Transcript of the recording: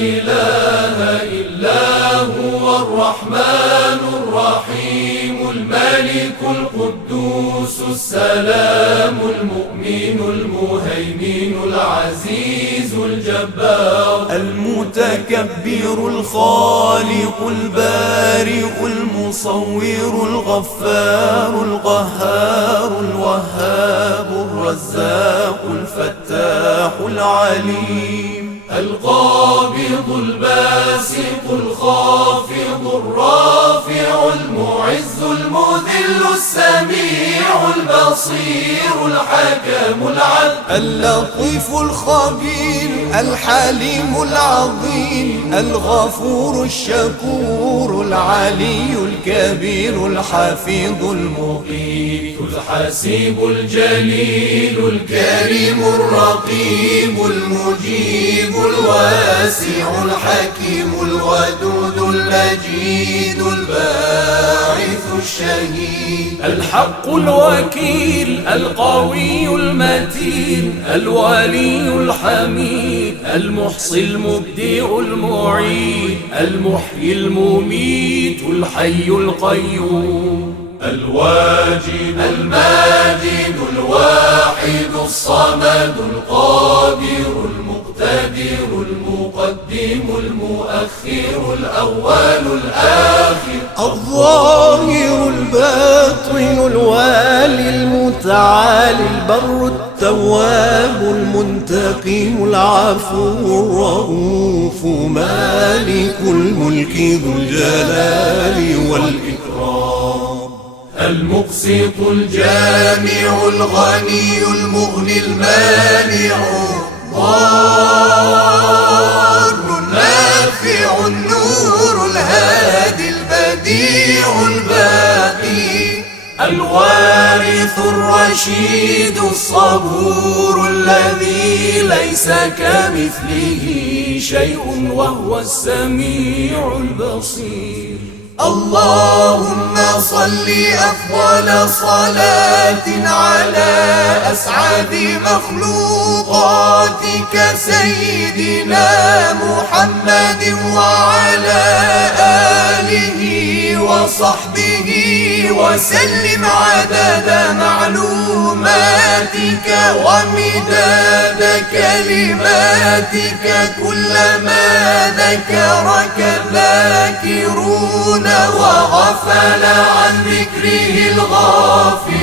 إله إلا هو الرحمن الرحيم الملك القدوس السلام المؤمن المهيمن العزيز الجبار المتكبر الخالق البارئ المصور الغفار القهار الوهاب الرزاق الفتاح العليم القابض الباسط الخافض الرافع المعز المذل السميع البصير الحكم العدل اللطيف الخبير الحليم العظيم الغفور الشكور العلي الكبير الحفيظ المقيت الحسيب الجليل الكريم الرقيب المجيب الواسع الحكيم الودود المجيد الباعث الشهيد الحق الوكيل القوي المتين الولي الحميد المحصي المبدئ المعيد المحيي المميت الحي القيوم الواجد الماجد الواحد الصمد القادر المقتدر المقدم المؤخر الأول الآخر الظاهر الباطن الوالي المتعالي البر التواب المنتقم العفو الرؤوف مالك الملك ذو الجلال والإكرام المقسط الجامع الغني المغني المانع الضار النافع النور الهادي البديع الباقي الوارث الرشيد الصبور الذي ليس كمثله شيء وهو السميع البصير اللهم صل أفضل صلاة على أسعد مخلوقاتك سيدنا محمد وعلى آله وصحبه وسلم عدد معلوماتك ومداد كلماتك كلما ذكرك الذاكرون وغفل عن ذكره الغافل